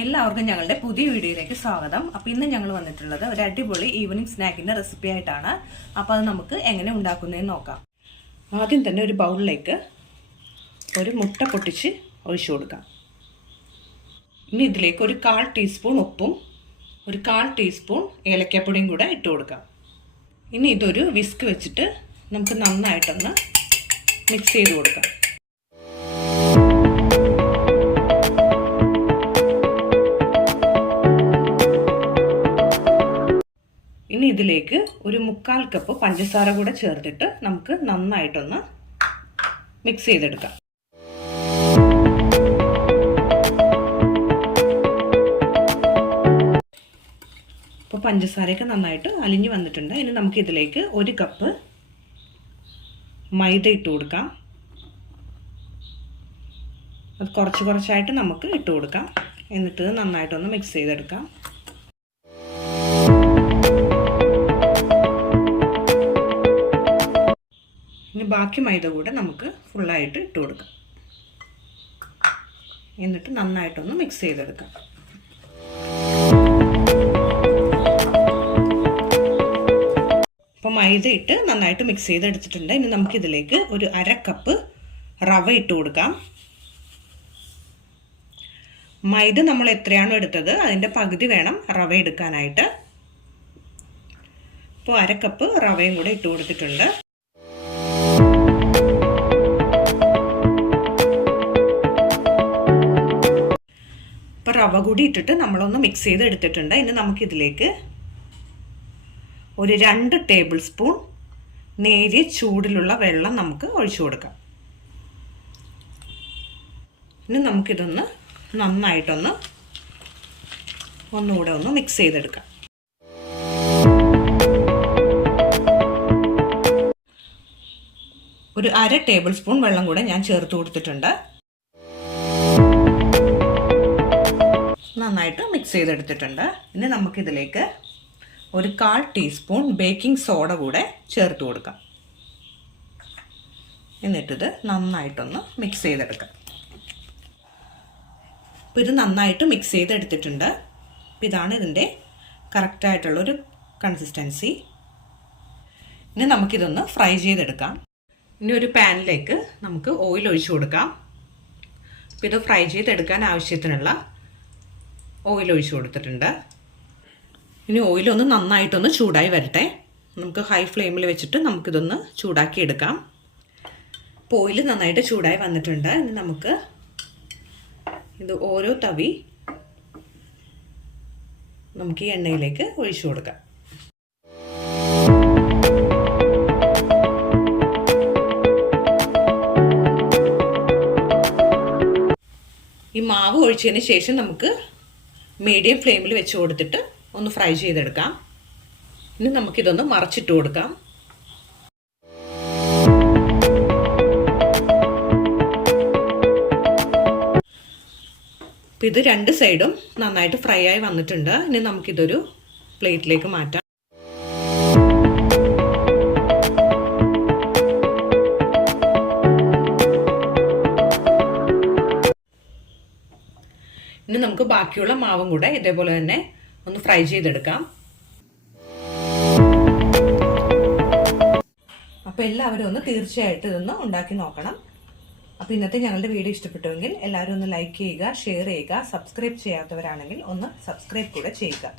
എല്ലാവർക്കും ഞങ്ങളുടെ പുതിയ വീഡിയോയിലേക്ക് സ്വാഗതം. അപ്പോൾ ഇന്ന് ഞങ്ങൾ വന്നിട്ടുള്ളത് ഒരു അടിപൊളി ഈവനിങ് സ്നാക്കിന്റെ റെസിപ്പി ആയിട്ടാണ്. അപ്പോൾ അത് നമുക്ക് എങ്ങനെ ഉണ്ടാക്കുന്നതെന്ന് നോക്കാം. ആദ്യം തന്നെ ഒരു ബൗളിലേക്ക് ഒരു മുട്ട പൊട്ടിച്ച് ഒഴിച്ചു കൊടുക്കാം. ഇനി ഇതിലേക്ക് ഒരു കാൽ ടീസ്പൂൺ ഉപ്പും ഒരു കാൽ ടീസ്പൂൺ ഏലക്കപ്പൊടിയും കൂടെ ഇട്ട് കൊടുക്കാം. ഇനി ഇതൊരു വിസ്ക് വെച്ചിട്ട് നമുക്ക് നന്നായിട്ടൊന്ന് മിക്സ് ചെയ്ത് കൊടുക്കാം. ഇതിലേക്ക് ഒരു മുക്കാൽ കപ്പ് പഞ്ചസാര കൂടെ ചേർത്തിട്ട് നമുക്ക് നന്നായിട്ടൊന്ന് മിക്സ് ചെയ്തെടുക്കാം. അപ്പോൾ പഞ്ചസാരയൊക്കെ നന്നായിട്ട് അലിഞ്ഞു വന്നിട്ടുണ്ട്. ഇനി നമുക്ക് ഇതിലേക്ക് ഒരു കപ്പ് മൈദ ഇട്ട് കൊടുക്കാം. അത് കുറച്ച് കുറച്ചായിട്ട് നമുക്ക് ഇട്ട് കൊടുക്കാം. എന്നിട്ട് നന്നായിട്ടൊന്ന് മിക്സ് ചെയ്തെടുക്കാം. ഇനി ബാക്കി മൈദ കൂടെ നമുക്ക് ഫുള്ളായിട്ട് ഇട്ട് കൊടുക്കാം. എന്നിട്ട് നന്നായിട്ടൊന്ന് മിക്സ് ചെയ്തെടുക്കാം. അപ്പോൾ മൈദ ഇട്ട് നന്നായിട്ട് മിക്സ് ചെയ്തെടുത്തിട്ടുണ്ട്. ഇനി നമുക്കിതിലേക്ക് ഒരു അര കപ്പ് റവ ഇട്ട് കൊടുക്കാം. മൈദ നമ്മൾ എത്രയാണോ എടുത്തത് അതിന്റെ പകുതി വേണം റവ എടുക്കാനായിട്ട്. അപ്പോൾ അര കപ്പ് റവയും കൂടെ ഇട്ട് കൊടുത്തിട്ടുണ്ട്. റവ കൂടി ഇട്ടിട്ട് നമ്മളൊന്ന് മിക്സ് ചെയ്ത് എടുത്തിട്ടുണ്ട് ഇനി നമുക്കിതിലേക്ക് ഒരു രണ്ട് ടേബിൾ സ്പൂൺ നേരിയ ചൂടിലുള്ള വെള്ളം നമുക്ക് ഒഴിച്ചു കൊടുക്കാം. ഇനി നമുക്കിതൊന്ന് നന്നായിട്ടൊന്ന് ഒന്നുകൂടെ ഒന്ന് മിക്സ് ചെയ്തെടുക്കാം. ഒരു അര ടേബിൾ സ്പൂൺ വെള്ളം കൂടെ ഞാൻ ചേർത്ത് കൊടുത്തിട്ടുണ്ട്. നന്നായിട്ട് മിക്സ് ചെയ്തെടുത്തിട്ടുണ്ട്. ഇനി നമുക്കിതിലേക്ക് ഒരു കാൽ ടീസ്പൂൺ ബേക്കിംഗ് സോഡ കൂടെ ചേർത്ത് കൊടുക്കാം. എന്നിട്ടിത് നന്നായിട്ടൊന്ന് മിക്സ് ചെയ്തെടുക്കാം. അപ്പോൾ ഇത് നന്നായിട്ട് മിക്സ് ചെയ്തെടുത്തിട്ടുണ്ട്. അപ്പോൾ ഇതാണ് ഇതിന്റെ കറക്റ്റായിട്ടുള്ളൊരു കൺസിസ്റ്റൻസി ഇനി നമുക്കിതൊന്ന് ഫ്രൈ ചെയ്തെടുക്കാം. ഇനി ഒരു പാനിലേക്ക് നമുക്ക് ഓയിൽ ഒഴിച്ചു കൊടുക്കാം. അപ്പോൾ ഇത് ഫ്രൈ ചെയ്തെടുക്കാൻ ആവശ്യത്തിനുള്ള ഓയിൽ ഒഴിച്ചു കൊടുത്തിട്ടുണ്ട്. ഇനി ഓയിലൊന്ന് നന്നായിട്ടൊന്ന് ചൂടായി വരട്ടെ. നമുക്ക് ഹൈ ഫ്ലെയിമിൽ വെച്ചിട്ട് നമുക്കിതൊന്ന് ചൂടാക്കി എടുക്കാം. അപ്പോൾ ഓയിൽ നന്നായിട്ട് ചൂടായി വന്നിട്ടുണ്ട്. ഇനി നമുക്ക് ഇത് ഓരോ തവി നമുക്ക് ഈ എണ്ണയിലേക്ക് ഒഴിച്ചു കൊടുക്കാം. ഈ മാവ് ഒഴിച്ചതിന് ശേഷം നമുക്ക് മീഡിയം ഫ്ലെയിമിൽ വെച്ച് കൊടുത്തിട്ട് ഒന്ന് ഫ്രൈ ചെയ്തെടുക്കാം. ഇനി നമുക്കിതൊന്ന് മറച്ചിട്ട് കൊടുക്കാം. അപ്പം ഇത് രണ്ട് സൈഡും നന്നായിട്ട് ഫ്രൈ ആയി വന്നിട്ടുണ്ട്. ഇനി നമുക്കിതൊരു പ്ലേറ്റിലേക്ക് മാറ്റാം. ഇനി നമുക്ക് ബാക്കിയുള്ള മാവും കൂടെ ഇതേപോലെ തന്നെ ഒന്ന് ഫ്രൈ ചെയ്തെടുക്കാം. അപ്പോൾ എല്ലാവരും ഒന്ന് തീർച്ചയായിട്ടും ഇതൊന്ന് ഉണ്ടാക്കി നോക്കണം. അപ്പോൾ ഇന്നത്തെ ഞങ്ങളുടെ വീഡിയോ ഇഷ്ടപ്പെട്ടുവെങ്കിൽ എല്ലാവരും ഒന്ന് ലൈക്ക് ചെയ്യുക ഷെയർ ചെയ്യുക സബ്സ്ക്രൈബ് ചെയ്യാത്തവരാണെങ്കിൽ ഒന്ന് സബ്സ്ക്രൈബ് കൂടെ ചെയ്യുക.